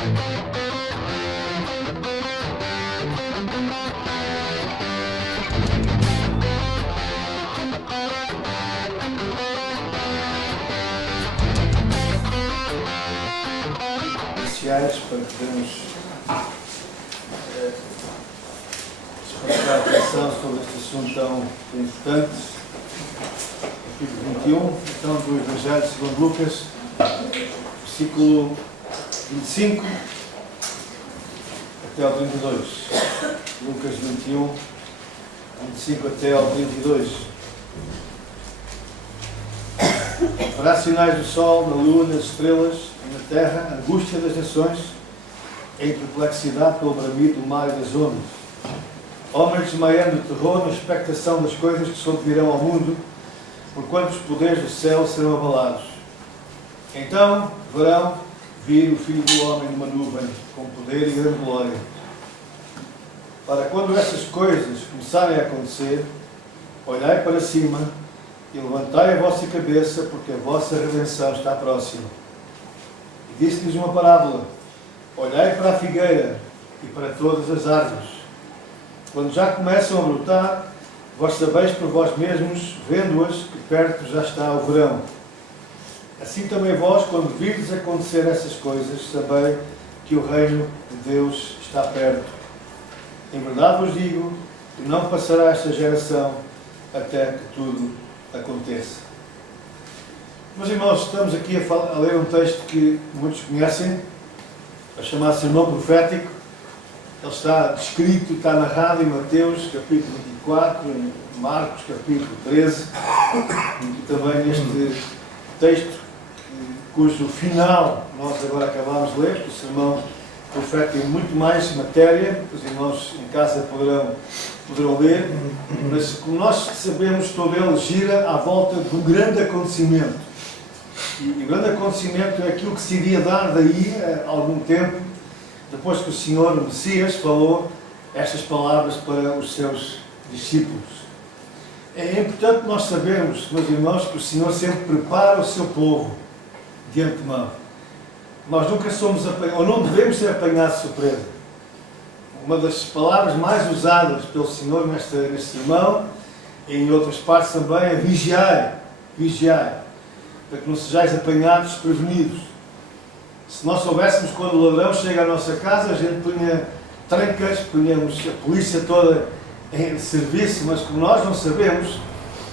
Para podermos despertar a atenção sobre este assunto tão importante. Capítulo 21, então, do Evangelho segundo Lucas, versículo 25 até ao 32. Lucas 21, 25 até ao 32. Fará sinais do sol, da lua, das estrelas, na terra, angústia das nações, em perplexidade pelo bramido do mar e das ondas. Homens desmaiando de terror na expectação das coisas que sobrevirão ao mundo, porquanto os poderes do céu serão abalados. Então verão vir o Filho do Homem numa nuvem, com poder e grande glória. Para quando essas coisas começarem a acontecer, olhai para cima e levantai a vossa cabeça, porque a vossa redenção está próxima. E disse-lhes uma parábola: olhai para a figueira e para todas as árvores. Quando já começam a brotar, vós sabeis por vós mesmos, vendo-as, que perto já está o verão. Assim também vós, quando virdes acontecer essas coisas, sabei que o reino de Deus está perto. Em verdade vos digo que não passará esta geração até que tudo aconteça. Meus irmãos, estamos aqui a ler um texto que muitos conhecem, a chamar-se o Sermão Profético. Ele está descrito, está narrado em Mateus, capítulo 24, em Marcos, capítulo 13, e também neste texto, cujo final nós agora acabamos de ler. O Sermão Profético tem muito mais matéria, os irmãos em casa poderão ler, mas como nós sabemos, todo ele gira à volta de um grande acontecimento. E o grande acontecimento é aquilo que se iria dar daí a algum tempo, depois que o Senhor, o Messias, falou estas palavras para os seus discípulos. É importante nós sabermos, meus irmãos, que o Senhor sempre prepara o seu povo de antemão. Nós nunca somos apanhados, ou não devemos ser apanhados de surpresa. Uma das palavras mais usadas pelo Senhor neste sermão, e em outras partes também, é vigiai. Vigiai. Para que não sejais apanhados desprevenidos. Se nós soubéssemos quando o ladrão chega à nossa casa, a gente punha trancas, punhamos a polícia toda em serviço, mas como nós não sabemos,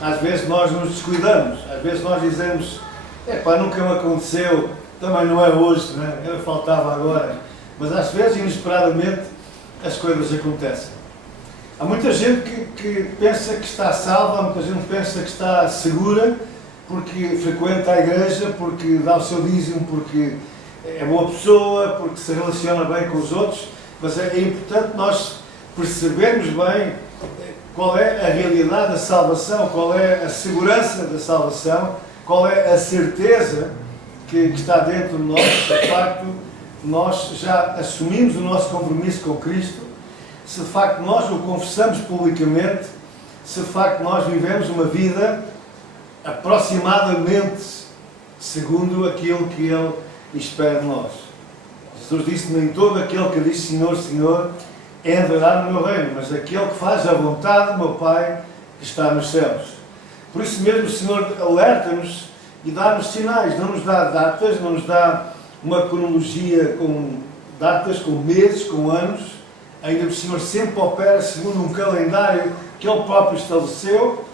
às vezes nós nos descuidamos, às vezes nós dizemos: nunca me aconteceu, também não é hoje, né? Era faltava agora. Mas às vezes, inesperadamente, as coisas acontecem. Há muita gente que pensa que está salva, há muita gente que pensa que está segura, porque frequenta a igreja, porque dá o seu dízimo, porque é boa pessoa, porque se relaciona bem com os outros, mas é importante nós percebermos bem qual é a realidade da salvação, qual é a segurança da salvação, qual é a certeza que está dentro de nós. De facto, nós já assumimos o nosso compromisso com Cristo, se de facto nós o confessamos publicamente, se de facto nós vivemos uma vida aproximadamente segundo aquilo que Ele espera de nós. Jesus disse: nem todo aquele que diz Senhor, Senhor entrará no meu reino, mas aquele que faz a vontade do meu Pai que está nos céus. Por isso mesmo o Senhor alerta-nos e dá-nos sinais, não nos dá datas, não nos dá uma cronologia com datas, com meses, com anos. Ainda o Senhor sempre opera segundo um calendário que Ele próprio estabeleceu,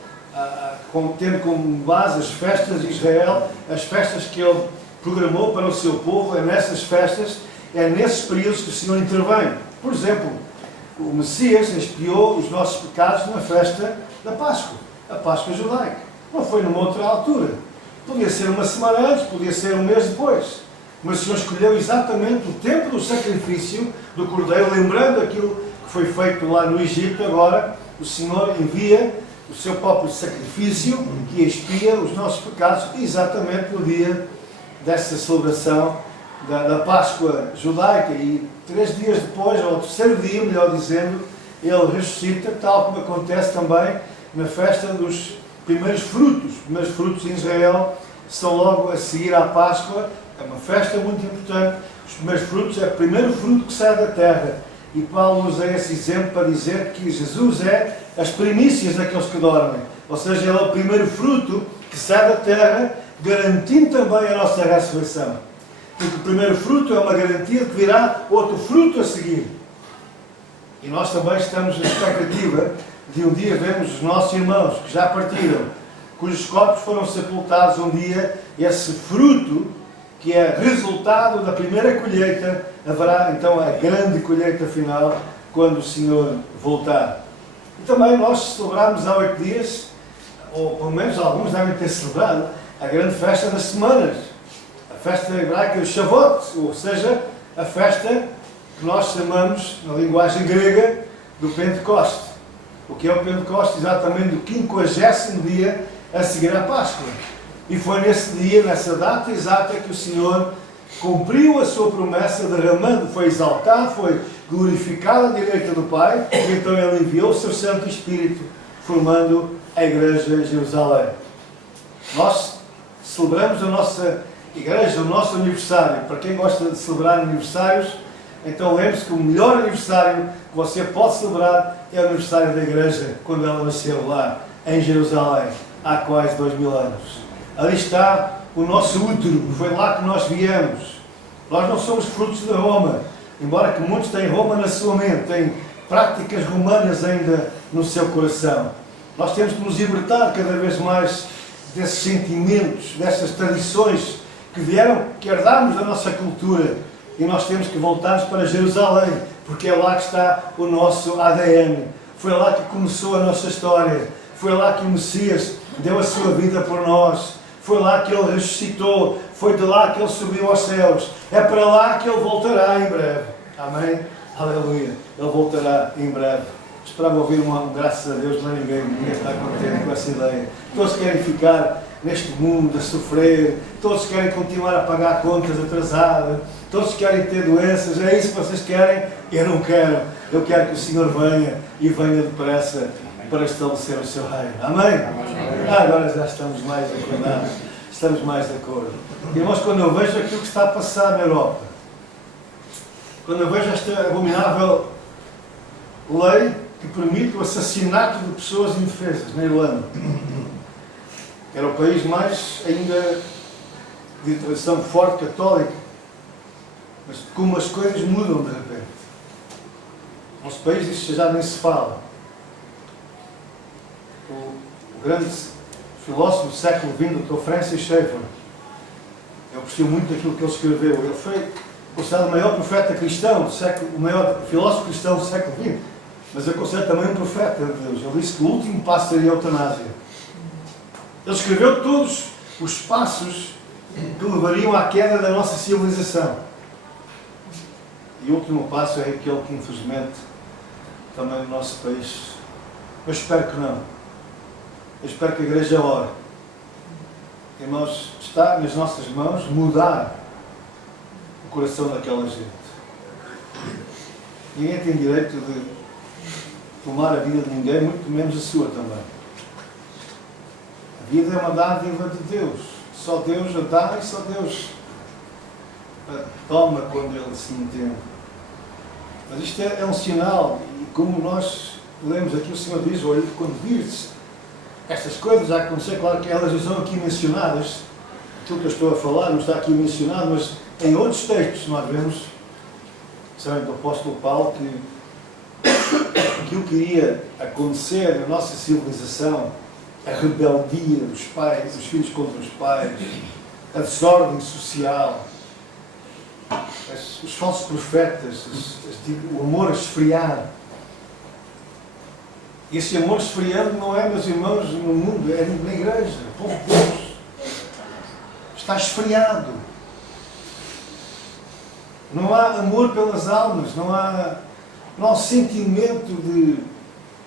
tendo como base as festas de Israel, as festas que Ele programou para o seu povo. É nessas festas, é nesses períodos que o Senhor intervém. Por exemplo, o Messias expiou os nossos pecados na festa da Páscoa, a Páscoa judaica. Não foi numa outra altura. Podia ser uma semana antes, podia ser um mês depois. Mas o Senhor escolheu exatamente o tempo do sacrifício do Cordeiro, lembrando aquilo que foi feito lá no Egito. Agora o Senhor envia o seu próprio sacrifício que expia os nossos pecados exatamente no dia dessa celebração da Páscoa judaica. E 3 dias depois, ou ao 3º dia, melhor dizendo, Ele ressuscita, tal como acontece também na festa dos primeiros frutos. Os primeiros frutos em Israel são logo a seguir à Páscoa. É uma festa muito importante, Os primeiros frutos é o primeiro fruto que sai da terra. E Paulo usa esse exemplo para dizer que Jesus é as primícias daqueles que dormem. Ou seja, ele é o primeiro fruto que sai da terra, garantindo também a nossa ressurreição. Porque o primeiro fruto é uma garantia de que virá outro fruto a seguir. E nós também estamos na expectativa de um dia vermos os nossos irmãos que já partiram, cujos corpos foram sepultados um dia, e esse fruto, que é resultado da primeira colheita, haverá então a grande colheita final, quando o Senhor voltar. E também nós celebramos há 8 dias, ou pelo menos alguns devem ter celebrado, a grande festa das semanas, a festa hebraica do Shavuot, ou seja, a festa que nós chamamos, na linguagem grega, do Pentecoste. O que é o Pentecoste? Exatamente do 50º dia a seguir à Páscoa. E foi nesse dia, nessa data exata, que o Senhor cumpriu a sua promessa, derramando, foi exaltado, foi glorificado à direita do Pai, e então Ele enviou o seu Santo Espírito, formando a Igreja em Jerusalém. Nós celebramos a nossa Igreja, o nosso aniversário. Para quem gosta de celebrar aniversários, então lembre-se que o melhor aniversário que você pode celebrar é o aniversário da Igreja, quando ela nasceu lá, em Jerusalém, há quase 2000 anos. Ali está o nosso útero, foi lá que nós viemos. Nós não somos frutos de Roma, embora que muitos têm Roma na sua mente, têm práticas romanas ainda no seu coração. Nós temos que nos libertar cada vez mais desses sentimentos, dessas tradições que vieram, que herdámos da nossa cultura, e nós temos que voltar para Jerusalém, porque é lá que está o nosso ADN. Foi lá que começou a nossa história, foi lá que o Messias deu a sua vida por nós, foi lá que Ele ressuscitou, foi de lá que Ele subiu aos céus, é para lá que Ele voltará em breve. Amém? Aleluia! Ele voltará em breve. Esperava ouvir graças a Deus, mas ninguém está contente com essa ideia. Todos querem ficar neste mundo a sofrer, todos querem continuar a pagar contas atrasadas, todos querem ter doenças. É isso que vocês querem? Eu não quero. Eu quero que o Senhor venha, e venha depressa, para estabelecer o seu reino. Amém? Agora já estamos mais acordados, estamos mais de acordo. Irmãos, quando eu vejo aquilo que está a passar na Europa, quando eu vejo esta abominável lei que permite o assassinato de pessoas indefesas na Irlanda, que era o país mais ainda de tradição forte católica, mas como as coisas mudam de repente. Nosso país, isso já nem se fala. O grande filósofo do século XX, Dr. Francis Schaeffer, eu aprecio muito aquilo que ele escreveu. Ele foi considerado o maior profeta cristão, o maior filósofo cristão do século XX, mas eu considero também um profeta de Deus. Ele disse que o último passo seria a eutanásia. Ele escreveu todos os passos que levariam à queda da nossa civilização. E o último passo é aquele que, infelizmente, também no nosso país. Eu espero que não. Eu espero que a Igreja ore. Irmãos, está nas nossas mãos mudar o coração daquela gente. Ninguém tem direito de tomar a vida de ninguém, muito menos a sua também. A vida é uma dádiva de Deus. Só Deus a dá e só Deus a toma quando Ele se entende. Mas isto é um sinal, e como nós lemos aqui, o Senhor diz: olha, quando vires estas coisas a acontecer, claro que elas estão aqui mencionadas, aquilo que eu estou a falar não está aqui mencionado, mas em outros textos nós vemos, especialmente do apóstolo Paulo, que aquilo que iria acontecer na nossa civilização, a rebeldia dos pais, dos filhos contra os pais, a desordem social, os falsos profetas, o amor a esfriar. E esse amor esfriando não é, meus irmãos, no mundo, é na igreja, o povo de Deus. Está esfriado. Não há amor pelas almas, não há sentimento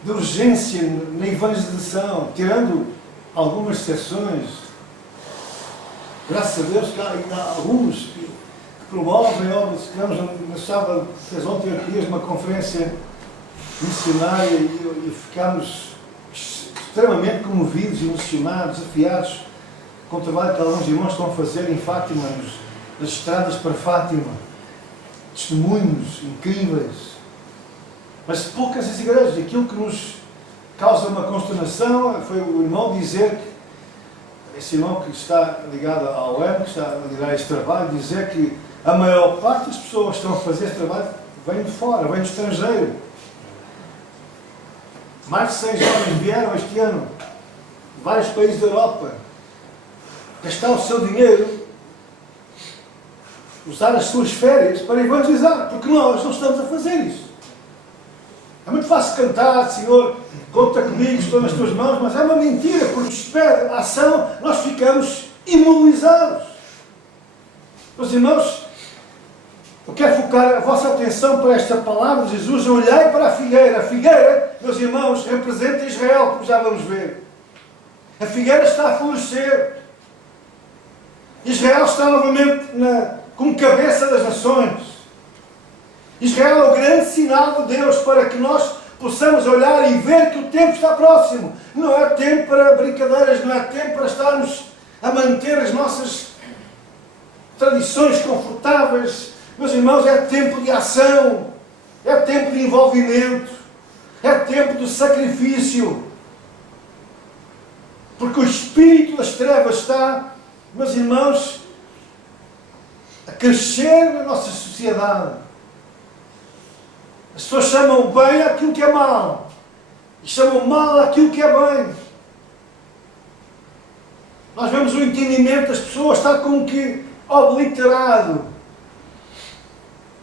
de urgência na evangelização, tirando algumas exceções. Graças a Deus que há alguns que promovem obras. Fez ontem aqui uma conferência missionária e ficámos extremamente comovidos, emocionados, desafiados com o trabalho que alguns irmãos estão a fazer em Fátima, nas estradas para Fátima. testemunhos incríveis. Mas poucas as igrejas, aquilo que nos causa uma consternação foi o irmão dizer que, esse irmão que está ligado ao M, que está ligado a este trabalho, dizer que a maior parte das pessoas que estão a fazer este trabalho vem de fora, vem do estrangeiro. Mais de 100 jovens vieram este ano de vários países da Europa gastar o seu dinheiro, usar as suas férias para evangelizar, porque nós não estamos a fazer isso. É muito fácil cantar, Senhor, conta comigo, estou nas tuas mãos, mas é uma mentira, porque nos pede a ação, nós ficamos imobilizados. Meus irmãos, eu quero focar a vossa atenção para esta palavra de Jesus. Olhai para a figueira. A figueira, meus irmãos, representa Israel, como já vamos ver. A figueira está a florescer. Israel está novamente como cabeça das nações. Israel é o grande sinal de Deus para que nós possamos olhar e ver que o tempo está próximo. Não é tempo para brincadeiras, não é tempo para estarmos a manter as nossas tradições confortáveis. Meus irmãos, é tempo de ação, é tempo de envolvimento, é tempo de sacrifício. Porque o espírito das trevas está, meus irmãos, a crescer na nossa sociedade. As pessoas chamam bem aquilo que é mal e chamam mal aquilo que é bem. Nós vemos o entendimento das pessoas está como que obliterado.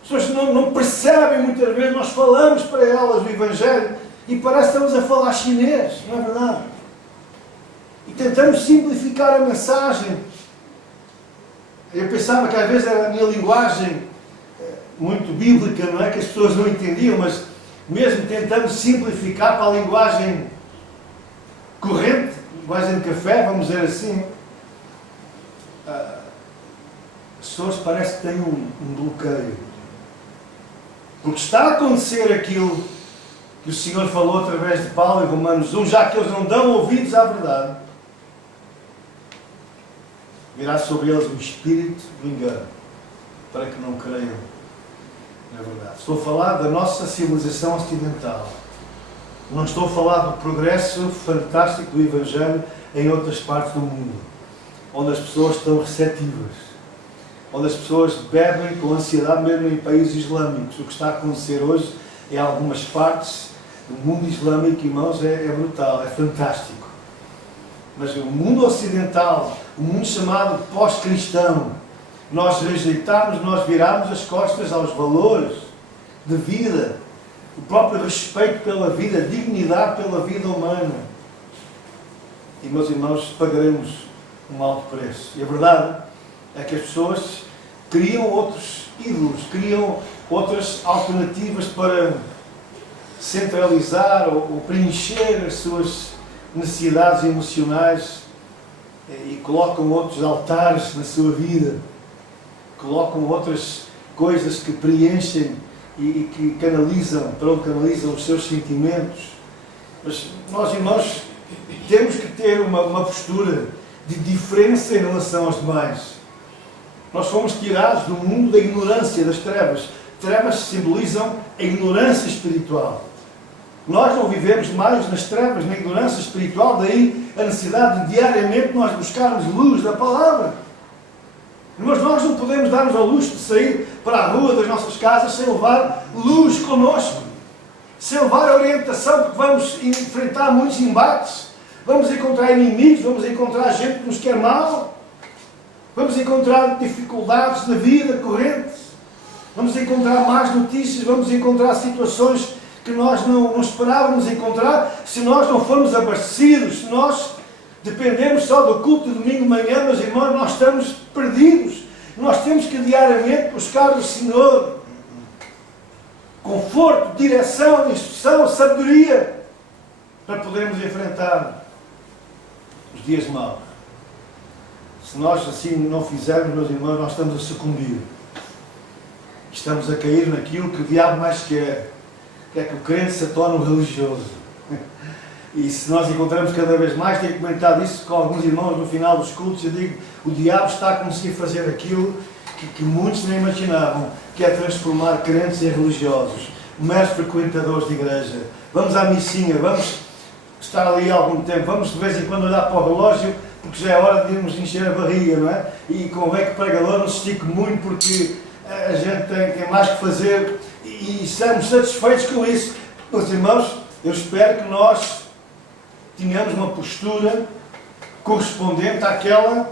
As pessoas não percebem muitas vezes, nós falamos para elas o Evangelho e parece que estamos a falar chinês, não é verdade? E tentamos simplificar a mensagem. Eu pensava que às vezes era a minha linguagem muito bíblica, não é? Que as pessoas não entendiam, mas mesmo tentando simplificar para a linguagem corrente, linguagem de café, vamos dizer assim, as pessoas parece que têm um bloqueio. Porque está a acontecer aquilo que o Senhor falou através de Paulo em Romanos 1, já que eles não dão ouvidos à verdade, virá sobre eles um espírito do engano, para que não creiam na verdade. Estou a falar da nossa civilização ocidental. Não estou a falar do progresso fantástico do Evangelho em outras partes do mundo, onde as pessoas estão receptivas, onde as pessoas bebem com ansiedade mesmo em países islâmicos. O que está a acontecer hoje em algumas partes do mundo islâmico, irmãos, é brutal, é fantástico. Mas o mundo ocidental, o mundo chamado pós-cristão, nós rejeitamos, nós viramos as costas aos valores de vida, o próprio respeito pela vida, a dignidade pela vida humana. E, meus irmãos, pagaremos um alto preço. E a verdade é que as pessoas criam outros ídolos, criam outras alternativas para centralizar ou preencher as suas necessidades emocionais e colocam outros altares na sua vida, colocam outras coisas que preenchem e que canalizam, para onde canalizam os seus sentimentos. Mas nós, irmãos, temos que ter uma postura de diferença em relação aos demais. Nós fomos tirados do mundo da ignorância, das trevas. Trevas simbolizam a ignorância espiritual. Nós não vivemos mais nas trevas, na ignorância espiritual, daí a necessidade de diariamente nós buscarmos luz da palavra. Mas nós não podemos dar-nos ao luxo de sair para a rua das nossas casas sem levar luz connosco, sem levar a orientação, porque vamos enfrentar muitos embates, vamos encontrar inimigos, vamos encontrar gente que nos quer mal, vamos encontrar dificuldades na vida corrente, vamos encontrar más notícias, vamos encontrar situações que nós não esperávamos encontrar se nós não formos abastecidos, se nós dependemos só do culto de domingo de manhã, meus irmãos, nós estamos perdidos. Nós temos que diariamente buscar do Senhor conforto, direção, instrução, sabedoria para podermos enfrentar os dias maus. Se nós assim não fizermos, meus irmãos, nós estamos a sucumbir. Estamos a cair naquilo que o diabo mais quer, que é que o crente se torne um religioso. E se nós encontramos cada vez mais, tenho comentado isso com alguns irmãos no final dos cultos, eu digo, o diabo está a conseguir fazer aquilo que muitos nem imaginavam, que é transformar crentes em religiosos, meros frequentadores de igreja. Vamos à missinha, vamos estar ali algum tempo, vamos de vez em quando olhar para o relógio, porque já é hora de irmos encher a barriga, não é? E convém que o pregador não se estique muito, porque a gente tem mais que fazer e estamos satisfeitos com isso. Meus irmãos, eu espero que nós tenhamos uma postura correspondente àquela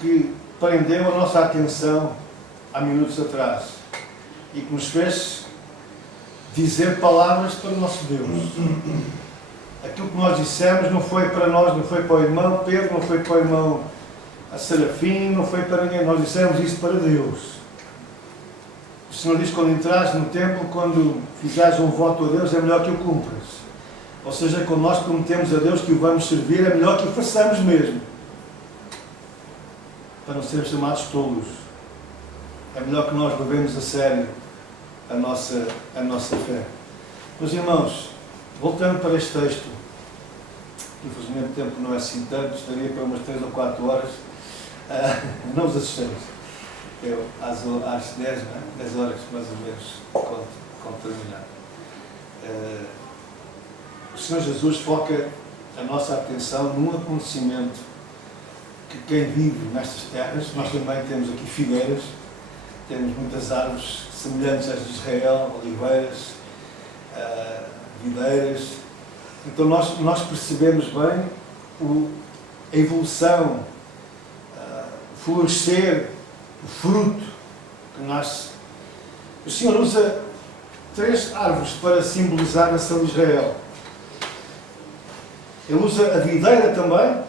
que prendeu a nossa atenção há minutos atrás e que nos fez dizer palavras para o nosso Deus. Aquilo que nós dissemos não foi para nós, não foi para o irmão Pedro, não foi para o irmão Serafim, não foi para ninguém. Nós dissemos isso para Deus. O Senhor diz: quando entrares no templo, quando fizeres um voto a Deus, é melhor que o cumpras. Ou seja, quando nós prometemos a Deus que o vamos servir, é melhor que o façamos mesmo, para não sermos chamados tolos. É melhor que nós levemos a sério a nossa fé. Meus irmãos, voltando para este texto, infelizmente o tempo não é assim tanto, estaria para umas 3 ou 4 horas, não os assusteis, eu às 10, não é? 10 horas mais ou menos, quando terminar. O Senhor Jesus foca a nossa atenção num acontecimento que quem vive nestas terras, nós também temos aqui figueiras, temos muitas árvores semelhantes às de Israel, oliveiras, videiras. Então nós percebemos bem a evolução, o florescer, o fruto que nasce. O Senhor usa 3 árvores para simbolizar a nação de Israel. Ele usa a videira também,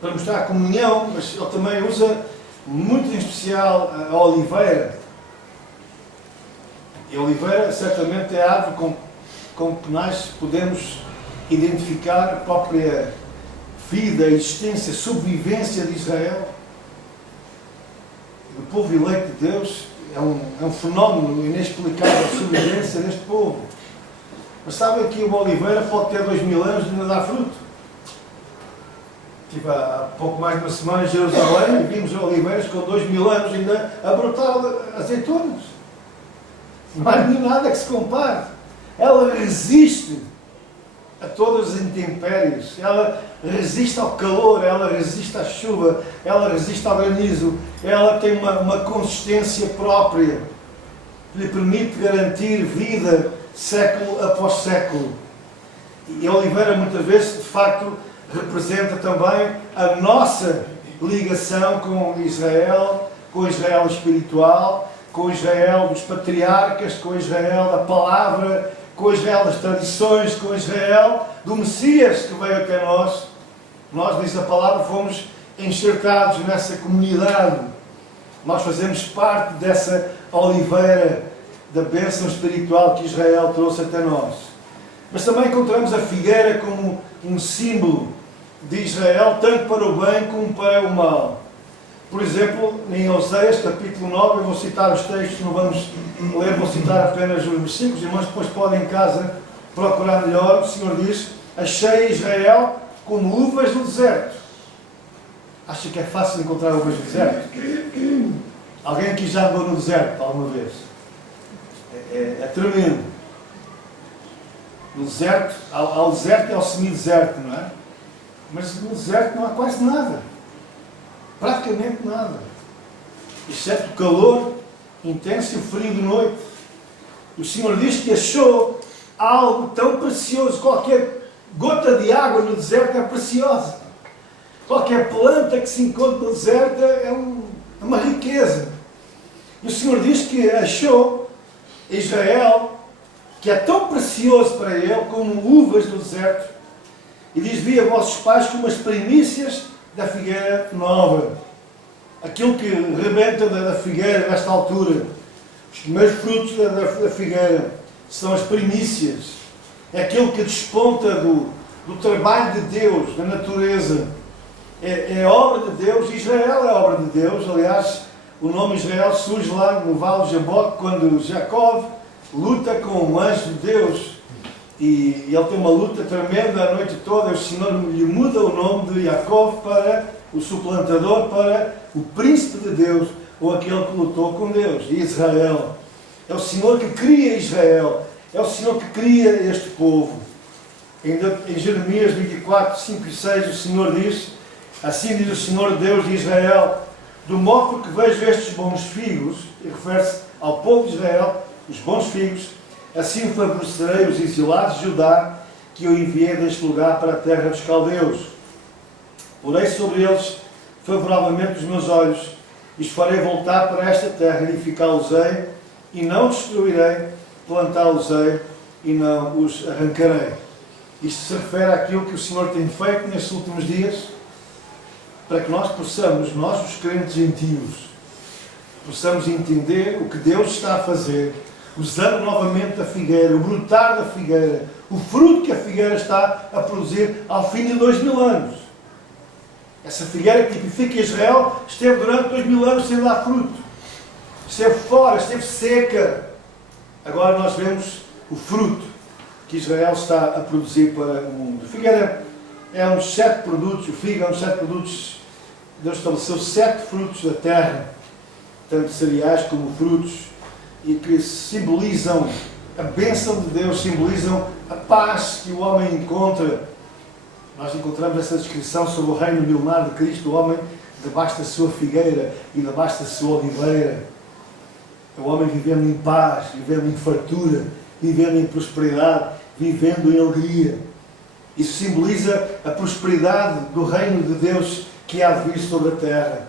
para mostrar a comunhão, mas ele também usa, muito em especial, a oliveira. E a oliveira, certamente, é a árvore com que nós podemos identificar a própria vida, a existência, a sobrevivência de Israel. O povo eleito de Deus é um fenómeno inexplicável, a sobrevivência deste povo. Mas sabem que uma oliveira pode ter 2000 anos e ainda dá fruto. Estive há pouco mais de uma semana em Jerusalém e vimos oliveiras com 2000 anos ainda a brotar azeitonas. Não há nem nada que se compare. Ela resiste a todas as intempéries, ela resiste ao calor, ela resiste à chuva, ela resiste ao granizo, ela tem uma consistência própria que lhe permite garantir vida século após século. E a oliveira muitas vezes, de facto, representa também a nossa ligação com Israel espiritual, com Israel dos patriarcas, com Israel da palavra, com Israel das tradições, com Israel do Messias que veio até nós. Nós, diz a palavra, fomos enxertados nessa comunidade. Nós fazemos parte dessa oliveira da bênção espiritual que Israel trouxe até nós. Mas também encontramos a figueira como um símbolo de Israel, tanto para o bem como para o mal. Por exemplo, em Oséias, capítulo 9, eu vou citar os textos, não vamos ler, vou citar apenas os versículos, irmãos, depois podem em casa procurar melhor. O Senhor diz: achei Israel como uvas do deserto. Acha que é fácil encontrar uvas no deserto? Alguém aqui já andou no deserto alguma vez? É tremendo. No deserto, ao deserto e ao semi-deserto, não é? Mas no deserto não há quase nada. Praticamente nada. Exceto o calor intenso e o frio de noite. O Senhor diz que achou algo tão precioso. Qualquer gota de água no deserto é preciosa. Qualquer planta que se encontra no deserto é uma riqueza. E o Senhor diz que achou Israel, que é tão precioso para ele como uvas do deserto. E diz: vi a vossos pais como as primícias da figueira nova. Aquilo que rebenta da figueira nesta altura, os primeiros frutos da figueira, são as primícias. É aquilo que desponta do trabalho de Deus, da natureza. É obra de Deus. Israel é obra de Deus. Aliás, o nome Israel surge lá no Vale de Jaboque, quando Jacó luta com o anjo de Deus. E ele tem uma luta tremenda a noite toda. O Senhor lhe muda o nome de Jacó para o suplantador para o príncipe de Deus, ou aquele que lutou com Deus, Israel. É o Senhor que cria Israel, é o Senhor que cria este povo. Ainda em Jeremias 24, 5 e 6, o Senhor diz: assim diz o Senhor Deus de Israel, do modo que vejo estes bons figos, e refere-se ao povo de Israel, os bons figos, assim favorecerei os exilados de Judá, que eu enviei deste lugar para a terra dos caldeus. Porei sobre eles favoravelmente os meus olhos, e os farei voltar para esta terra, edificá-los-ei, e não destruirei, plantá-los-ei, e não os arrancarei. Isto se refere àquilo que o Senhor tem feito nestes últimos dias, para que nós possamos, nós os crentes gentios, possamos entender o que Deus está a fazer, usando novamente a figueira, o brotar da figueira, o fruto que a figueira está a produzir ao fim de 2000 anos. Essa figueira que tipifica Israel esteve durante 2000 anos sem dar fruto. Esteve fora, esteve seca. Agora nós vemos o fruto que Israel está a produzir para o mundo. A figueira é uns 7 produtos, o figo é uns 7 produtos. Deus estabeleceu 7 frutos da terra, tanto cereais como frutos, e que simbolizam a bênção de Deus, simbolizam a paz que o homem encontra. Nós encontramos essa descrição sobre o reino milenar de Cristo, o homem debaixo da sua figueira e debaixo da sua oliveira. O homem vivendo em paz, vivendo em fartura, vivendo em prosperidade, vivendo em alegria. Isso simboliza a prosperidade do reino de Deus que há de vir sobre a terra.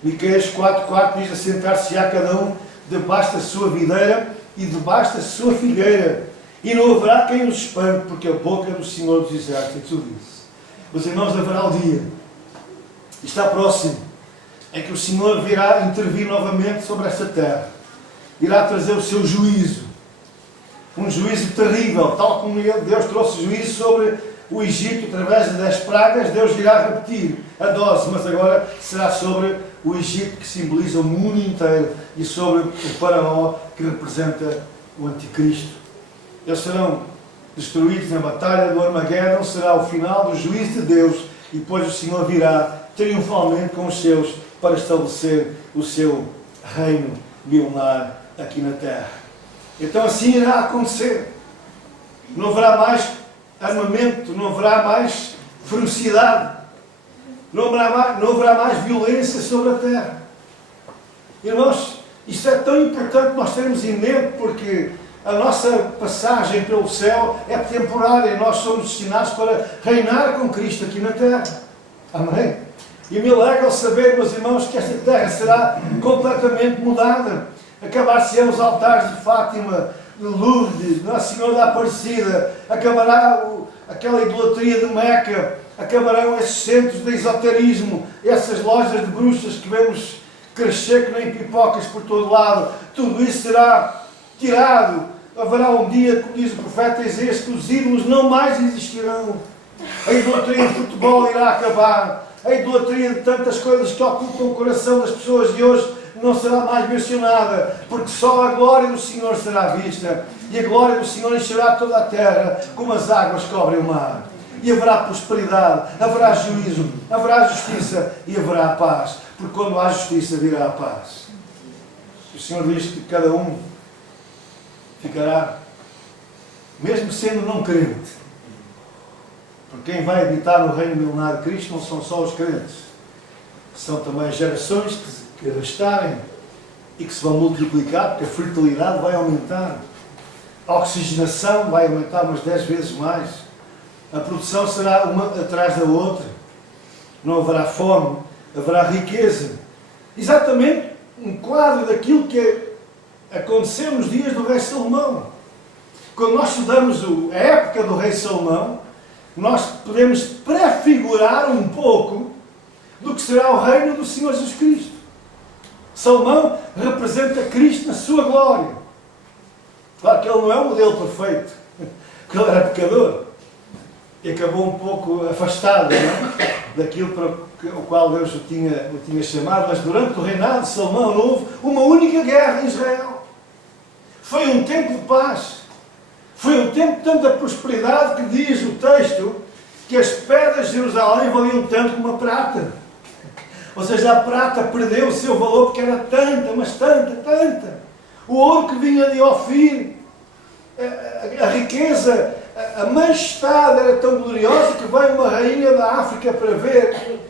Miqueias 4:4 diz: assentar-se-á cada um debaixo da sua videira e debaixo da sua figueira, e não haverá quem os espante, porque a boca do Senhor dos Exércitos o disse. Meus irmãos, haverá o dia, está próximo, em que o Senhor virá intervir novamente sobre esta terra, irá trazer o seu juízo, um juízo terrível, tal como Deus trouxe juízo sobre o Egito através de 10 pragas. Deus irá repetir a dose, mas agora será sobre o Egito, que simboliza o mundo inteiro, e sobre o faraó, que representa o anticristo. Eles serão destruídos na batalha do Armagedon, será o final do juízo de Deus, e depois o Senhor virá triunfalmente com os seus para estabelecer o seu reino milenar aqui na terra. Então assim irá acontecer. Não haverá mais armamento, não haverá mais ferocidade, não haverá mais violência sobre a terra. Irmãos, isto é tão importante nós termos em mente, porque a nossa passagem pelo céu é temporária. Nós somos destinados para reinar com Cristo aqui na terra. Amém? E me alegra ao saber, meus irmãos, que esta terra será completamente mudada. Acabar-se-ão os altares de Fátima, de Lourdes, Nossa Senhora da Aparecida, acabará aquela idolatria de Meca, acabarão esses centros de esoterismo, essas lojas de bruxas que vemos crescer que nem pipocas por todo lado. Tudo isso será tirado. Haverá um dia, como diz o profeta Isaías, que os ídolos não mais existirão. A idolatria em futebol irá acabar. A idolatria de tantas coisas que ocupam o coração das pessoas de hoje não será mais mencionada, porque só a glória do Senhor será vista, e a glória do Senhor encherá toda a terra, como as águas cobrem o mar. E haverá prosperidade, haverá juízo, haverá justiça e haverá paz, porque quando há justiça virá a paz. O Senhor diz que cada um ficará, mesmo sendo não crente, porque quem vai habitar no reino milenar de Cristo não são só os crentes, são também gerações que restarem e que se vão multiplicar, porque a fertilidade vai aumentar, a oxigenação vai aumentar umas 10 vezes mais, a produção será uma atrás da outra, não haverá fome, haverá riqueza. Exatamente um quadro daquilo que aconteceu nos dias do rei Salomão. Quando nós estudamos a época do rei Salomão, nós podemos prefigurar um pouco do que será o reino do Senhor Jesus Cristo. Salomão representa Cristo na sua glória. Claro que ele não é o modelo perfeito, porque ele era pecador e acabou um pouco afastado, não é? Daquilo para o qual Deus o tinha chamado, mas durante o reinado de Salomão não houve uma única guerra em Israel. Foi um tempo de paz. Foi um tempo de tanta prosperidade que diz o texto que as pedras de Jerusalém valiam tanto como a prata. Ou seja, a prata perdeu o seu valor porque era tanta, mas tanta, tanta. O ouro que vinha de Ofir, a riqueza, a majestade era tão gloriosa que veio uma rainha da África para ver,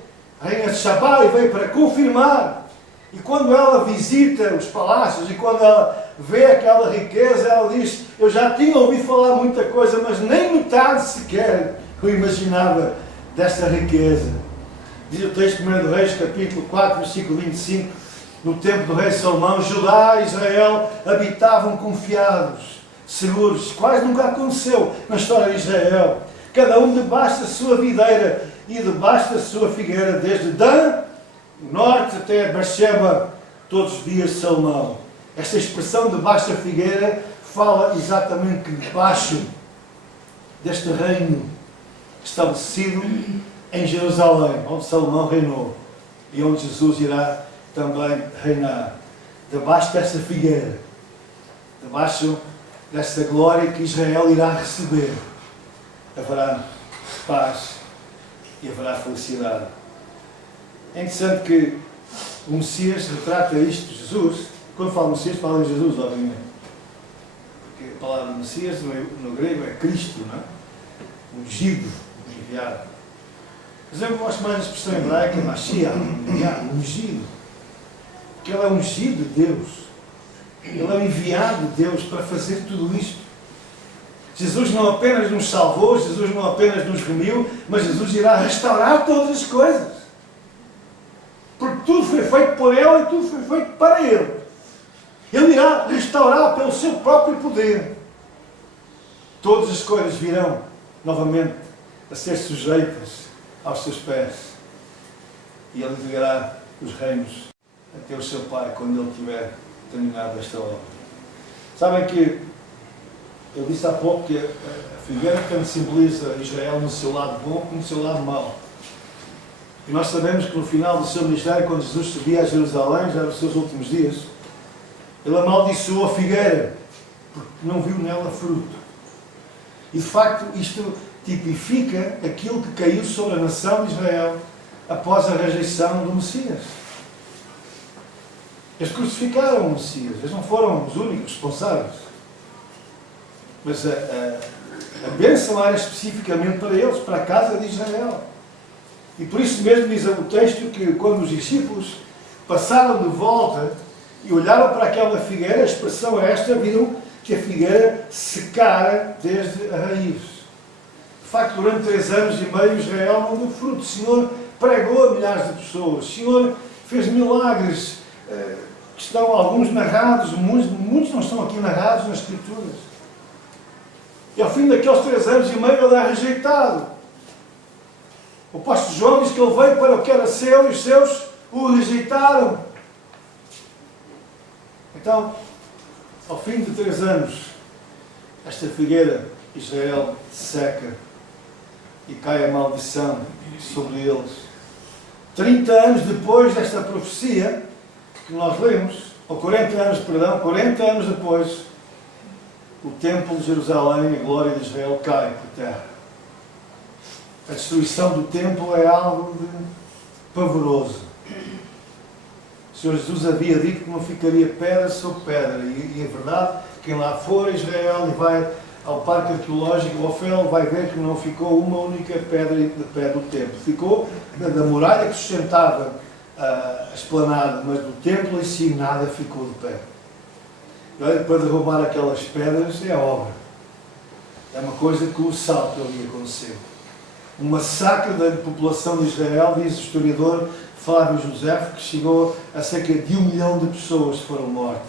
a rainha de Sabá, e veio para confirmar. E quando ela visita os palácios e quando ela vê aquela riqueza, ela diz: eu já tinha ouvido falar muita coisa, mas nem metade sequer eu imaginava desta riqueza. Diz o texto de 1 Reis, capítulo 4, versículo 25, no tempo do rei Salomão, Judá e Israel habitavam confiados, seguros. Quase nunca aconteceu na história de Israel. Cada um debaixo da sua videira e debaixo da sua figueira, desde Dan, norte até Beersheba, todos os dias de Salomão. Esta expressão debaixo da figueira fala exatamente que debaixo deste reino estabelecido em Jerusalém, onde Salomão reinou e onde Jesus irá também reinar. Debaixo desta figueira, debaixo desta glória que Israel irá receber, haverá paz e haverá felicidade. É interessante que o Messias retrata isto, Jesus. Quando fala Messias, fala em Jesus, obviamente. Porque a palavra Messias no grego é Cristo, não é? Ungido, enviado. Mas eu gosto mais da expressão hebraica, Mashiach, enviado, ungido. Porque ele é ungido de Deus. Ele é enviado de Deus para fazer tudo isto. Jesus não apenas nos salvou, Jesus não apenas nos remiu, mas Jesus irá restaurar todas as coisas. Porque tudo foi feito por Ele e tudo foi feito para Ele. Ele irá restaurar pelo seu próprio poder. Todas as coisas virão novamente a ser sujeitas aos seus pés. E Ele entregará os reinos até o seu Pai quando Ele tiver terminado esta obra. Sabem que eu disse há pouco que a figueira tanto simboliza Israel no seu lado bom como no seu lado mau. E nós sabemos que no final do seu ministério, quando Jesus subia a Jerusalém, já nos seus últimos dias, ele amaldiçoou a figueira, porque não viu nela fruto. E de facto isto tipifica aquilo que caiu sobre a nação de Israel após a rejeição do Messias. Eles crucificaram o Messias, eles não foram os únicos responsáveis. Mas a bênção era especificamente para eles, para a casa de Israel. E por isso mesmo diz o texto que quando os discípulos passaram de volta e olharam para aquela figueira, a expressão é esta, viram que a figueira secara desde a raiz. De facto, durante 3 anos e meio Israel não deu fruto. O Senhor pregou a milhares de pessoas. O Senhor fez milagres, que estão alguns narrados, muitos não estão aqui narrados nas Escrituras. E ao fim daqueles 3 anos e meio ele é rejeitado. O apóstolo João diz que ele veio para o que era seu e os seus o rejeitaram. Então, ao fim de 3 anos, esta figueira, Israel, seca e cai a maldição sobre eles. 30 anos depois desta profecia que nós lemos, ou 40 anos depois, o templo de Jerusalém, a glória de Israel, cai por terra. A destruição do templo é algo de pavoroso. O Senhor Jesus havia dito que não ficaria pedra sobre pedra. E é verdade, quem lá for a Israel e vai ao parque arqueológico Ofel vai ver que não ficou uma única pedra de pé do templo. Ficou da muralha que sustentava a esplanada, mas do templo em si nada ficou de pé. Para derrubar aquelas pedras é obra. É uma coisa colossal que ali aconteceu. Um massacre da população de Israel, diz o historiador Flávio José, que chegou a cerca de 1 milhão de pessoas que foram mortas.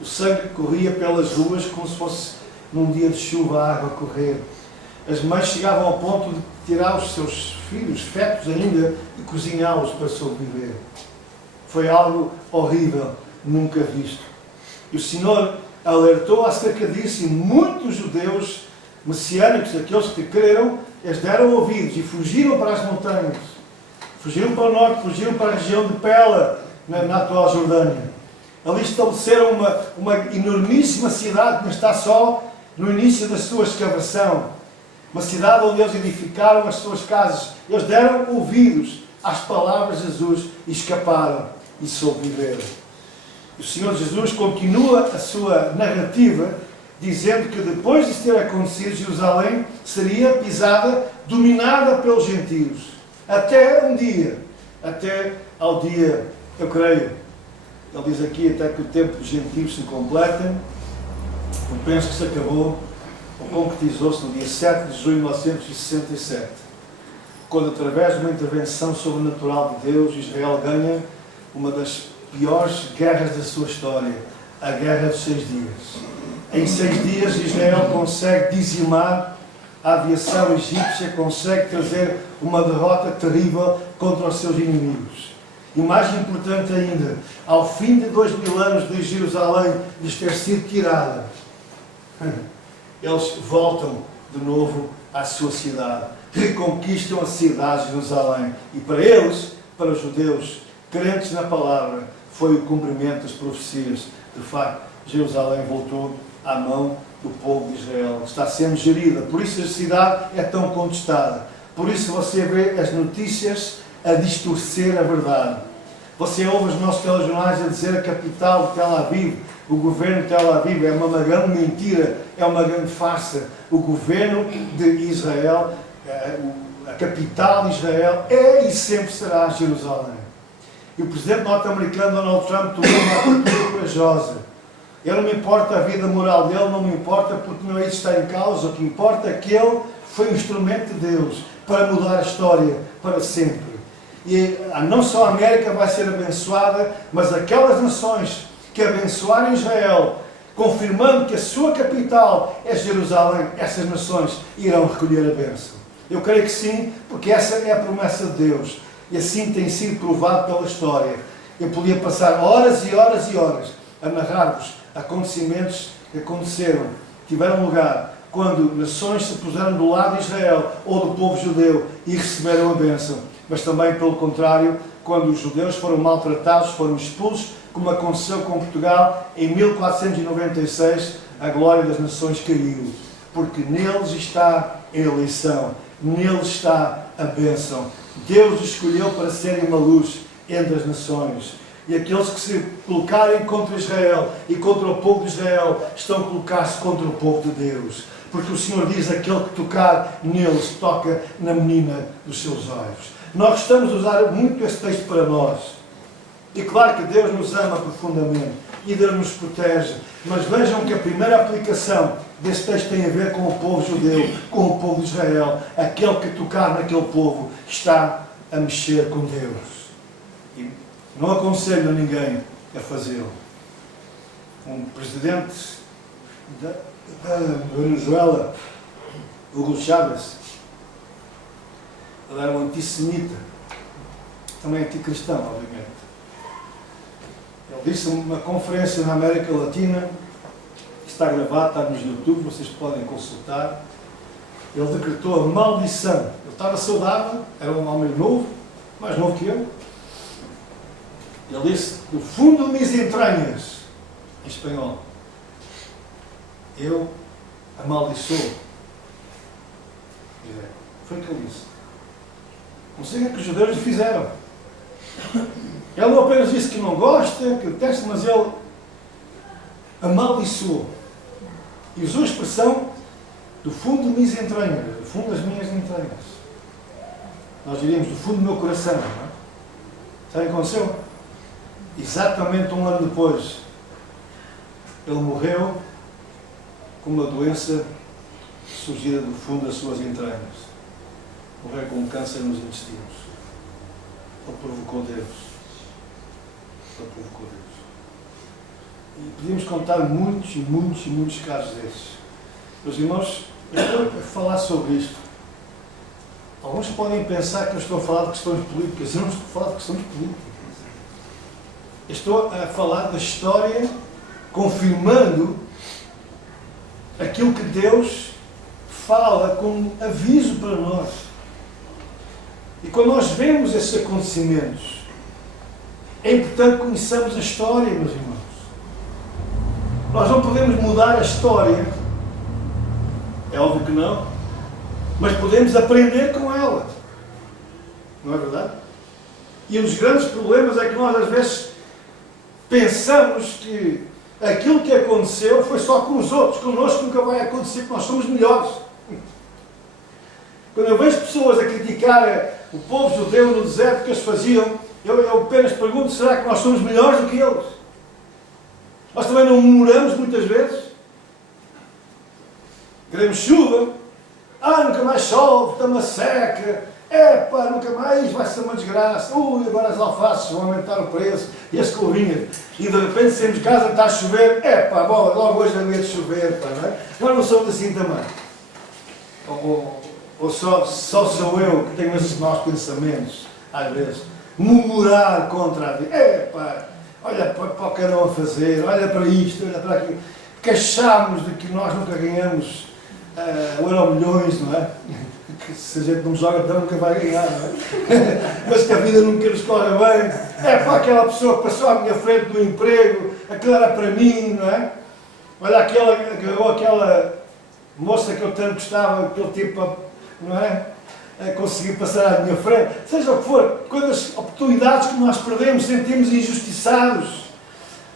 O sangue corria pelas ruas como se fosse num dia de chuva a água correr. As mães chegavam ao ponto de tirar os seus filhos, fetos ainda, e cozinhá-los para sobreviver. Foi algo horrível, nunca visto. E o Senhor alertou acerca disso e muitos judeus messiânicos, aqueles que creram, eles deram ouvidos e fugiram para as montanhas. Fugiram para o norte, fugiram para a região de Pela, na atual Jordânia. Ali estabeleceram uma enormíssima cidade que está só no início da sua escavação. Uma cidade onde eles edificaram as suas casas. Eles deram ouvidos, às palavras de Jesus e escaparam e sobreviveram. O Senhor Jesus continua a sua narrativa dizendo que depois disso ter acontecido, Jerusalém seria pisada, dominada pelos gentios. Até um dia, até ao dia, eu creio, ele diz aqui até que o tempo dos gentios se completa. Eu penso que se acabou, ou concretizou-se no dia 7 de junho de 1967, quando, através de uma intervenção sobrenatural de Deus, Israel ganha uma das piores guerras da sua história, a Guerra dos 6 Dias. Em 6 dias, Israel consegue dizimar a aviação egípcia, consegue trazer uma derrota terrível contra os seus inimigos. E mais importante ainda, ao fim de 2000 anos de Jerusalém lhes ter sido tirada, eles voltam de novo à sua cidade, reconquistam a cidade de Jerusalém. E para eles, para os judeus, crentes na palavra, foi o cumprimento das profecias. De facto, Jerusalém voltou à mão do povo de Israel. Está sendo gerida. Por isso a cidade é tão contestada. Por isso você vê as notícias a distorcer a verdade. Você ouve os nossos telejornais a dizer a capital de Tel Aviv, o governo de Tel Aviv é uma grande mentira, é uma grande farsa. O governo de Israel, a capital de Israel, é e sempre será Jerusalém. E o presidente norte-americano Donald Trump tomou uma atitude corajosa. Eu não me importa a vida moral dele, não me importa porque não é isso que está em causa. O que importa é que ele foi um instrumento de Deus para mudar a história para sempre. E não só a América vai ser abençoada, mas aquelas nações que abençoarem Israel, confirmando que a sua capital é Jerusalém, essas nações irão recolher a bênção. Eu creio que sim, porque essa é a promessa de Deus. E assim tem sido provado pela história. Eu podia passar horas e horas e horas a narrar-vos acontecimentos que aconteceram, tiveram lugar, quando nações se puseram do lado de Israel ou do povo judeu e receberam a bênção. Mas também, pelo contrário, quando os judeus foram maltratados, foram expulsos, como aconteceu com Portugal, em 1496, a glória das nações caiu. Porque neles está a eleição, neles está a bênção. Deus os escolheu para serem uma luz entre as nações. E aqueles que se colocarem contra Israel e contra o povo de Israel estão a colocar-se contra o povo de Deus. Porque o Senhor diz, aquele que tocar neles, toca na menina dos seus olhos. Nós estamos a usar muito esse texto para nós. E claro que Deus nos ama profundamente e Deus nos protege. Mas vejam que a primeira aplicação desse texto tem a ver com o povo judeu, com o povo de Israel. Aquele que tocar naquele povo está a mexer com Deus. E não aconselho a ninguém a fazê-lo. Um presidente da Venezuela, Hugo Chávez, ele era um antissemita, também anticristão, obviamente. Ele disse numa conferência na América Latina, que está gravado, está nos YouTube, vocês podem consultar. Ele decretou a maldição. Ele estava saudável, era um homem novo, mais novo que eu. Ele disse, do fundo de minhas entranhas, em espanhol, eu amaldiçoo. Foi o que ele disse. Não sei o que os judeus lhe fizeram. Ele não apenas disse que não gosta, que detesta, mas ele amaldiçoou. E usou a expressão do fundo de minhas entranhas, do fundo das minhas entranhas. Nós diríamos do fundo do meu coração, não é? Sabe o que aconteceu? Exatamente um ano depois, ele morreu com uma doença surgida do fundo das suas entranhas. Morreu com um câncer nos intestinos. Ele provocou Deus. Ele provocou Deus. E podíamos contar muitos e muitos e muitos casos desses. Meus irmãos, eu estou a falar sobre isto. Alguns podem pensar que eu estou a falar de questões políticas. Eu não estou a falar de questões políticas. Eu estou a falar da história confirmando aquilo que Deus fala com aviso para nós. E quando nós vemos esses acontecimentos, é importante que conheçamos a história, meus irmãos. Nós não podemos mudar a história, é óbvio que não, mas podemos aprender com ela. Não é verdade? E um dos grandes problemas é que nós às vezes pensamos que aquilo que aconteceu foi só com os outros, connosco nunca vai acontecer, porque nós somos melhores. Quando eu vejo pessoas a criticar o povo judeu no deserto que eles faziam, eu apenas pergunto, será que nós somos melhores do que eles? Nós também não murmuramos muitas vezes? Queremos chuva? Nunca mais chove, está uma seca. Nunca mais vai ser uma desgraça. Agora as alfaces vão aumentar o preço. E as couvinhas. E de repente saímos de casa, está a chover. Bom, logo hoje é dia de chover. Não é? Nós não somos assim também. Ou só sou eu que tenho esses maus pensamentos, às vezes. Murmurar contra a vida. Olha para o que andam a fazer, olha para isto, olha para aquilo. Queixámos de que nós nunca ganhamos o Euromilhões, não é? Que se a gente não joga, então nunca vai ganhar, não é? Mas que a vida nunca nos corre bem. Para aquela pessoa que passou à minha frente no emprego, aquilo era para mim, não é? Olha aquela moça que eu tanto gostava, aquele tipo, não é? A conseguir passar à minha frente. Seja o que for, coisas, oportunidades que nós perdemos, sentimos injustiçados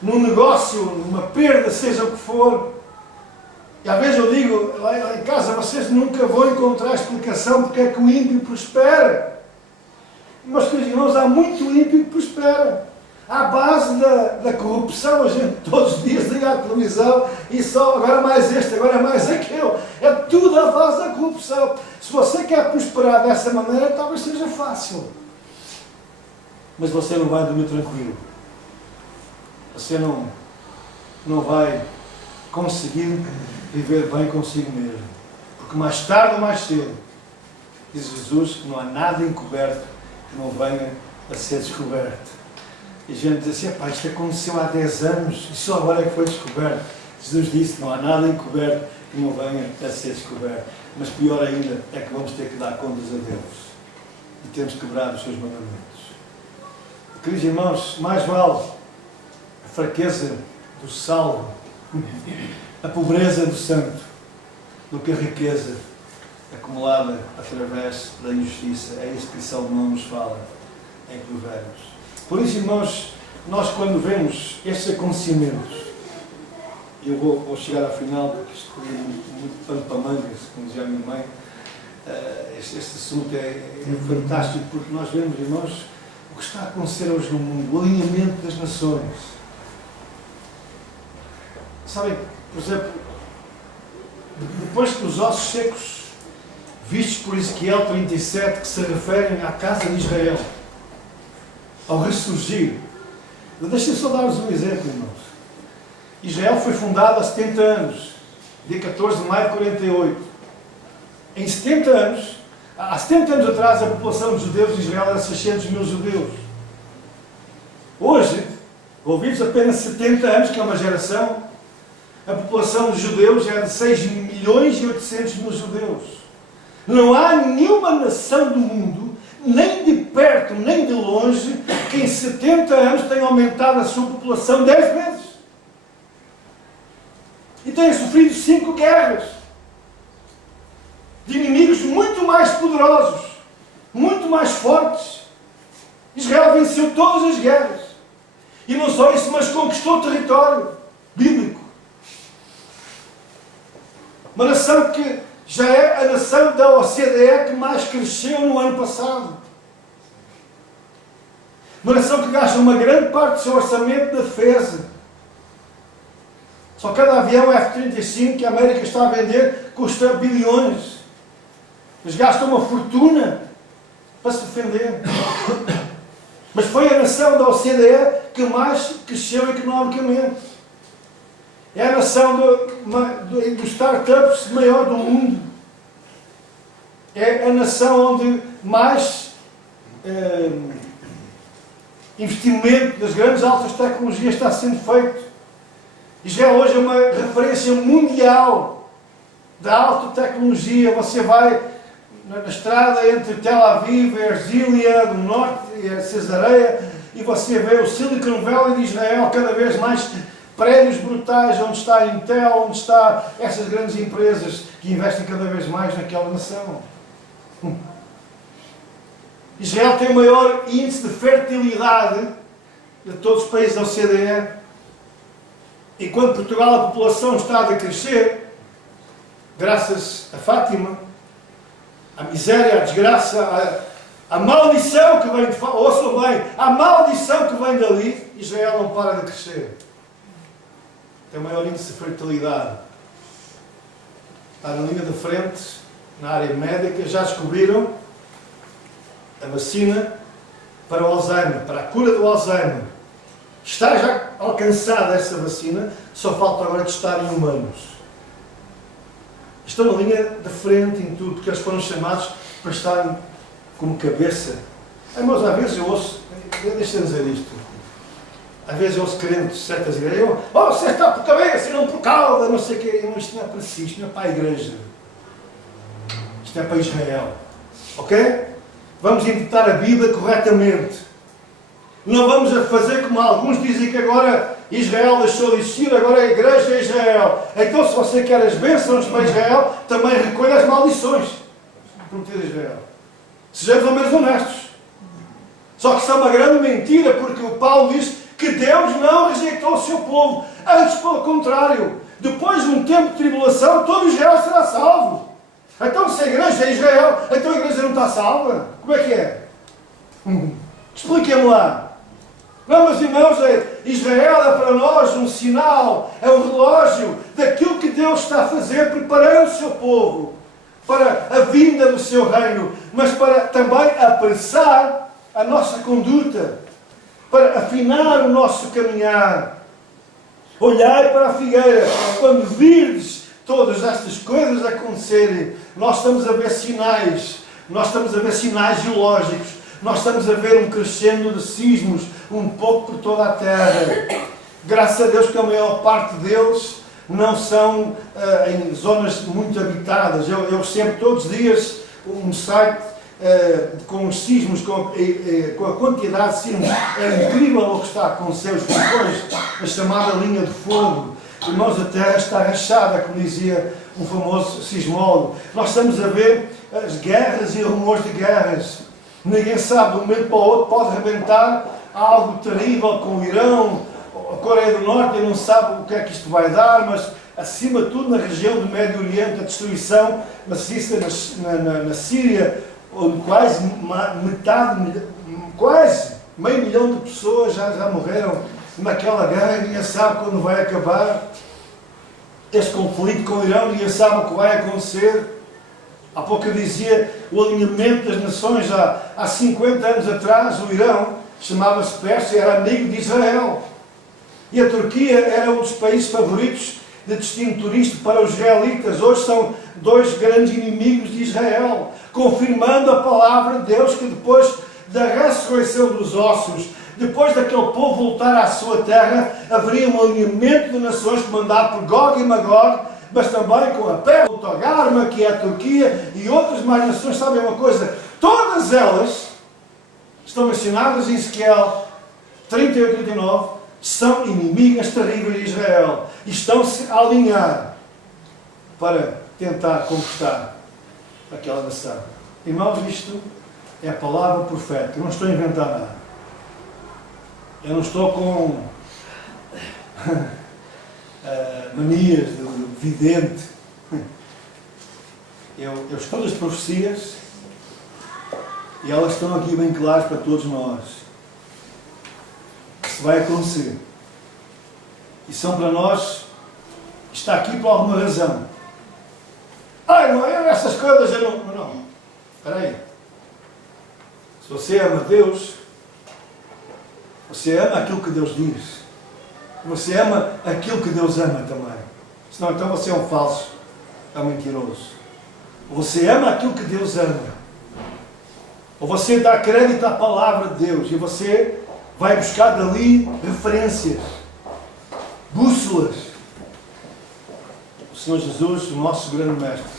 num negócio, numa perda, seja o que for. E às vezes eu digo, lá em casa, vocês nunca vão encontrar explicação porque é que o ímpio prospera. Mas, queridos irmãos, há muito ímpio que prospera. À base da corrupção, a gente todos os dias liga à televisão e só agora mais este, agora mais aquele. É tudo à base da corrupção. Se você quer prosperar dessa maneira, talvez seja fácil. Mas você não vai dormir tranquilo. Você não vai conseguir viver bem consigo mesmo. Porque mais tarde ou mais cedo, diz Jesus que não há nada encoberto que não venha a ser descoberto. E a gente diz assim, isto aconteceu há 10 anos e só agora é que foi descoberto. Jesus disse, não há nada encoberto que não venha a ser descoberto. Mas pior ainda é que vamos ter que dar contas a Deus. E temos quebrado os seus mandamentos. Queridos irmãos, mais vale a fraqueza do salvo, a pobreza do santo, do que a riqueza acumulada através da injustiça. É isso que Salomão nos fala em Provérbios. Por isso, irmãos, nós quando vemos estes acontecimentos, e eu vou chegar ao final, porque isto foi muito pano para mangas, como dizia a minha mãe, este assunto é fantástico, porque nós vemos, irmãos, o que está a acontecer hoje no mundo, o alinhamento das nações. Sabem, por exemplo, depois que os ossos secos, vistos por Ezequiel 37, que se referem à casa de Israel, ao ressurgir. Deixem-me só dar-vos um exemplo, irmãos. Israel foi fundado há 70 anos, dia 14 de maio de 48. Em 70 anos, há 70 anos atrás, a população de judeus de Israel era 600 mil judeus. Hoje, ouvidos apenas 70 anos, que é uma geração, a população de judeus é de 6 milhões e 800 mil judeus. Não há nenhuma nação do mundo, nem de perto, nem de longe, que em 70 anos tenha aumentado a sua população 10 vezes. E tenha sofrido 5 guerras. De inimigos muito mais poderosos, muito mais fortes. Israel venceu todas as guerras. E não só isso, mas conquistou território bíblico. Uma nação que já é a nação da OCDE que mais cresceu no ano passado. Uma nação que gasta uma grande parte do seu orçamento na defesa. Só cada avião F-35 que a América está a vender custa bilhões. Eles gastam uma fortuna para se defender. Mas foi a nação da OCDE que mais cresceu economicamente. É a nação dos startups maior do mundo. É a nação onde mais investimento das grandes altas tecnologias está sendo feito. Israel hoje é uma referência mundial da alta tecnologia. Você vai na estrada entre Tel Aviv e Herzliya, do norte, e a Cesareia, e você vê o Silicon Valley de Israel, cada vez mais prédios brutais, onde está a Intel, onde estão essas grandes empresas que investem cada vez mais naquela nação. Israel tem o maior índice de fertilidade de todos os países da OCDE. Enquanto Portugal, a população está a crescer, graças a Fátima, a miséria, a desgraça, a maldição que vem de fora, ouçam bem, a maldição que vem dali, Israel não para de crescer. Tem o maior índice de fertilidade. Está na linha de frente, na área médica, já descobriram a vacina para o Alzheimer, para a cura do Alzheimer. Está já alcançada essa vacina, só falta agora testar em humanos. Estão na linha de frente em tudo, porque eles foram chamados para estarem como cabeça. Mas às vezes eu ouço, deixa-me dizer isto, às vezes eu ouço crentes de certas igrejas, você está por cabeça e não por cauda, não sei o quê. Isto não é para si, isto não é para a igreja. Isto é para Israel. Ok? Vamos interpretar a Bíblia corretamente. Não vamos fazer como alguns dizem que agora Israel deixou de existir, agora a igreja é Israel. Então se você quer as bênçãos para Israel, também recolha as maldições prometidas a Israel. Sejamos ao menos honestos. Só que isso é uma grande mentira, porque o Paulo diz que Deus não rejeitou o seu povo. Antes, pelo contrário, depois de um tempo de tribulação, todo Israel será salvo. Então se a igreja é Israel, então a igreja não está salva? Como é que é? Expliquem-me lá. Não, meus irmãos, Israel é para nós um sinal, é um relógio daquilo que Deus está a fazer, preparando o seu povo para a vinda do seu reino, mas para também apressar a nossa conduta, para afinar o nosso caminhar. Olhai para a figueira, quando virdes todas estas coisas acontecerem, nós estamos a ver sinais, nós estamos a ver sinais geológicos, nós estamos a ver um crescendo de sismos, um pouco por toda a terra. Graças a Deus que a maior parte deles não são em zonas muito habitadas. Eu sempre, todos os dias, um site com os sismos, com a quantidade de sismos, é incrível o que está a acontecer, os vulcões, a chamada linha de fogo. Irmãos, a terra está rachada, como dizia um famoso sismólogo. Nós estamos a ver as guerras e rumores de guerras. Ninguém sabe, de um momento para o outro pode rebentar algo terrível com o Irão, a Coreia do Norte, não sabe o que é que isto vai dar, mas acima de tudo na região do Médio Oriente, a destruição maciça na Síria, onde quase metade, quase meio milhão de pessoas já morreram naquela guerra. Ninguém sabe quando vai acabar este conflito com o Irão, ninguém sabe o que vai acontecer. Há pouco eu dizia o alinhamento das nações, há 50 anos atrás, o Irão chamava-se Pérsia, era amigo de Israel. E a Turquia era um dos países favoritos de destino turístico para os israelitas. Hoje são dois grandes inimigos de Israel, confirmando a palavra de Deus que depois da ressurreição dos ossos, depois daquele povo voltar à sua terra, haveria um alinhamento de nações comandado por Gog e Magog, mas também com a Pérsia, o Togarma, que é a Turquia, e outras mais nações. Sabem uma coisa? Todas elas estão mencionadas em Ezequiel 38 e 39, são inimigas terríveis de Israel e estão-se a alinhar para tentar conquistar aquela nação. Irmãos, isto é a palavra profética. Eu não estou a inventar nada. Eu não estou com manias de vidente. Eu estou nas profecias e elas estão aqui bem claras para todos nós. Isso vai acontecer. E são para nós, está aqui por alguma razão. Não, essas coisas eu não... Não, espera aí. Se você ama Deus, você ama aquilo que Deus diz. Você ama aquilo que Deus ama também. Senão então você é um falso, é um mentiroso. Você ama aquilo que Deus ama. Ou você dá crédito à palavra de Deus e você vai buscar dali referências, bússolas. O Senhor Jesus, o nosso grande mestre.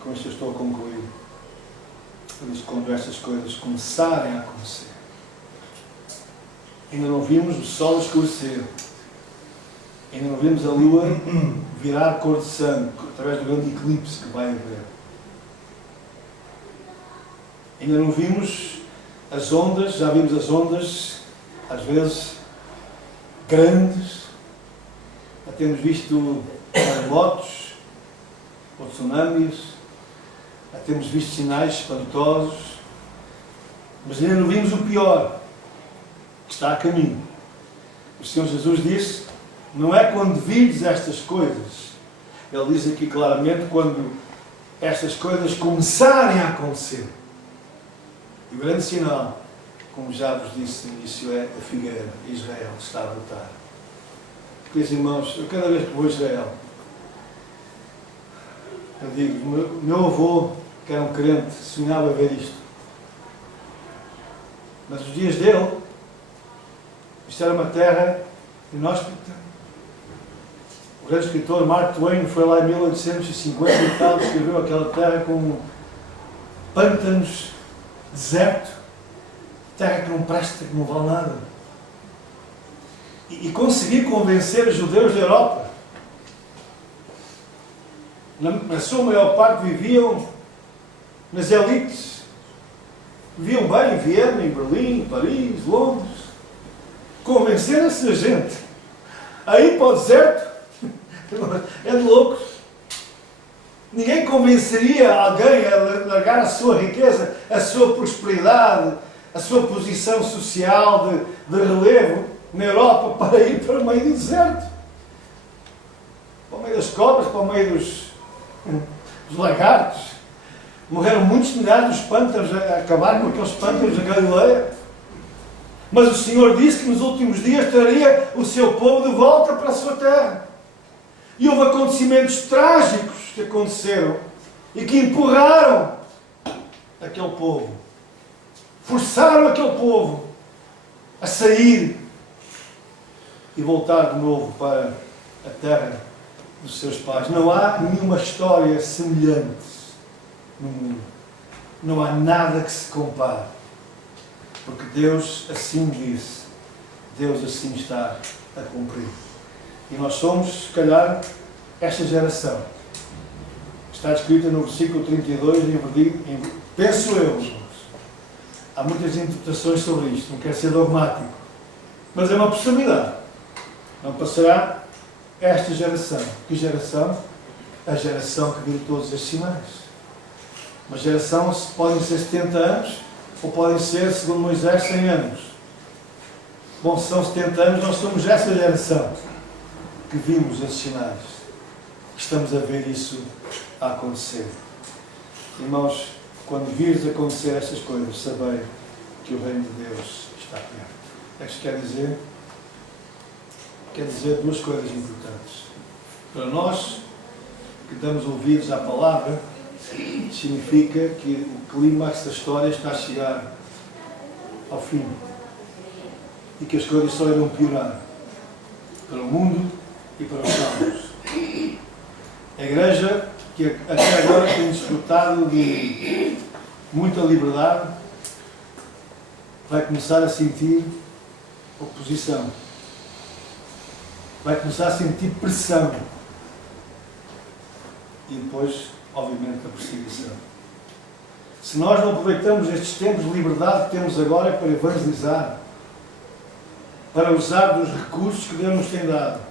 Com isto eu estou a concluir. Ele diz, quando estas coisas começarem a acontecer, ainda não vimos o sol escurecer, ainda não vimos a lua virar cor de sangue, através do grande eclipse que vai haver. Ainda não vimos as ondas, já vimos as ondas, às vezes, grandes. Já temos visto terremotos, ou tsunamis, já temos visto sinais espantosos, mas ainda não vimos o pior, que está a caminho. O Senhor Jesus disse, não é quando vides estas coisas, Ele diz aqui claramente, quando estas coisas começarem a acontecer. E o grande sinal, como já vos disse no início, é a figueira, Israel, que está a brotar. Porque, irmãos, eu cada vez que vou a Israel, eu digo, meu avô, que era um crente, sonhava ver isto. Mas os dias dele, isto era uma terra inóspita. O grande escritor Mark Twain foi lá em 1850 e tal, descreveu aquela terra como pântanos, deserto, terra que não presta, que não vale nada. E conseguiu convencer os judeus da Europa. Na sua maior parte viviam nas elites. Viviam bem em Viena, em Berlim, em Paris, Londres. Convencer essa gente a ir para o deserto é de loucos. Ninguém convenceria alguém a largar a sua riqueza, a sua prosperidade, a sua posição social de relevo na Europa para ir para o meio do deserto. Para o meio das cobras, para o meio dos lagartos. Morreram muitos milhares dos pântanos a acabar com aqueles pântanos da Galileia. Mas o Senhor disse que nos últimos dias traria o seu povo de volta para a sua terra. E houve acontecimentos trágicos que aconteceram e que empurraram aquele povo. Forçaram aquele povo a sair e voltar de novo para a terra dos seus pais. Não há nenhuma história semelhante no mundo. Não há nada que se compare. Porque Deus assim disse. Deus assim está a cumprir. E nós somos, se calhar, esta geração. Está escrito no versículo 32, penso eu, irmãos. Há muitas interpretações sobre isto, não quero ser dogmático. Mas é uma possibilidade. Não passará esta geração. Que geração? A geração que viu todos estes sinais. Uma geração, podem ser 70 anos, ou podem ser, segundo Moisés, 100 anos. Bom, se são 70 anos, nós somos essa geração que vimos esses sinais. Estamos a ver isso a acontecer. Irmãos, quando vires acontecer estas coisas, sabei que o reino de Deus está perto. É que isto quer dizer? Quer dizer duas coisas importantes. Para nós, que damos ouvidos à palavra, significa que o clímax da história está a chegar ao fim. E que as coisas só irão piorar. Para o mundo e para os salvos. A igreja, que até agora tem desfrutado de muita liberdade, vai começar a sentir oposição. Vai começar a sentir pressão. E depois, obviamente, a perseguição. Se nós não aproveitamos estes tempos de liberdade que temos agora para evangelizar, para usar dos recursos que Deus nos tem dado,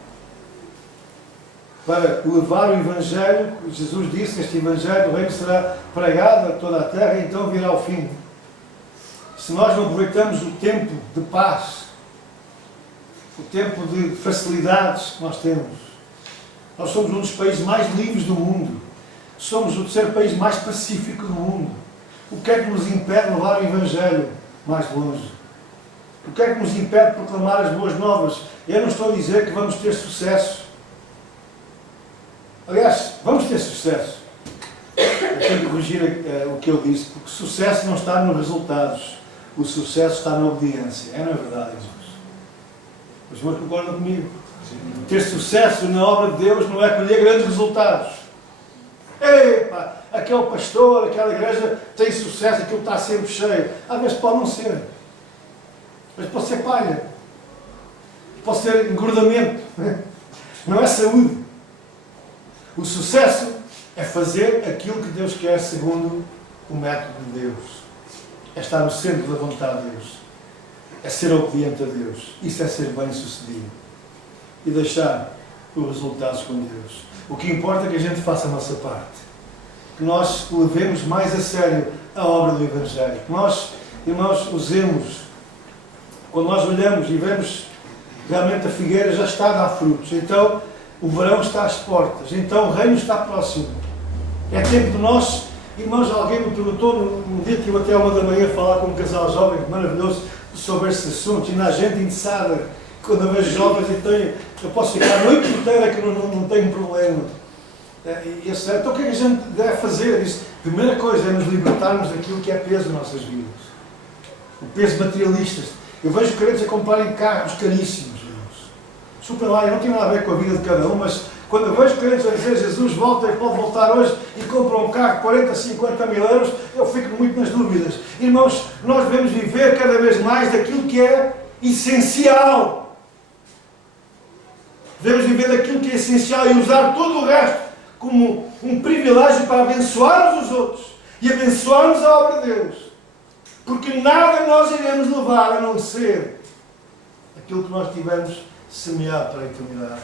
para levar o Evangelho, Jesus disse que este Evangelho do Reino será pregado a toda a terra e então virá o fim. Se nós não aproveitamos o tempo de paz, o tempo de facilidades que nós temos, nós somos um dos países mais livres do mundo, somos o terceiro país mais pacífico do mundo. O que é que nos impede de levar o Evangelho mais longe? O que é que nos impede de proclamar as boas novas? Eu não estou a dizer que vamos ter sucesso. Aliás, vamos ter sucesso. Eu tenho que corrigir o que eu disse, porque sucesso não está nos resultados. O sucesso está na obediência. Não é verdade, Jesus? Os irmãos concordam comigo? Ter sucesso na obra de Deus não é colher grandes resultados. Epa, aquele pastor, aquela igreja tem sucesso, aquilo está sempre cheio. Às vezes pode não ser. Mas pode ser palha. Pode ser engordamento. Não é saúde. O sucesso é fazer aquilo que Deus quer segundo o método de Deus. é estar no centro da vontade de Deus, é ser obediente a Deus, isso é ser bem sucedido e deixar os resultados com Deus. O que importa é que a gente faça a nossa parte, que nós levemos mais a sério a obra do Evangelho, que nós, irmãos, usemos, quando nós olhamos e vemos realmente a figueira já está a dar frutos, então o verão está às portas, então o reino está próximo, é tempo de nós. Irmãos, alguém me perguntou, no dia que estive até 1 da manhã a falar com um casal jovem maravilhoso sobre esse assunto, e na gente interessada, quando eu vejo jovens, eu posso ficar a noite inteira que não tenho problema. Então o que é que a gente deve fazer? A primeira coisa é nos libertarmos daquilo que é peso em nossas vidas. O peso materialista. Eu vejo crentes a comprarem carros caríssimos, irmãos. Desculpem lá, não tem nada a ver com a vida de cada um, mas quando eu vejo crentes a dizer Jesus volta e pode voltar hoje e compra um carro de 40, 50 mil euros, eu fico muito nas dúvidas. Irmãos, nós devemos viver cada vez mais daquilo que é essencial. Devemos viver daquilo que é essencial e usar todo o resto como um privilégio para abençoarmos os outros e abençoarmos a obra de Deus. Porque nada nós iremos levar a não ser aquilo que nós tivermos semeado para a eternidade.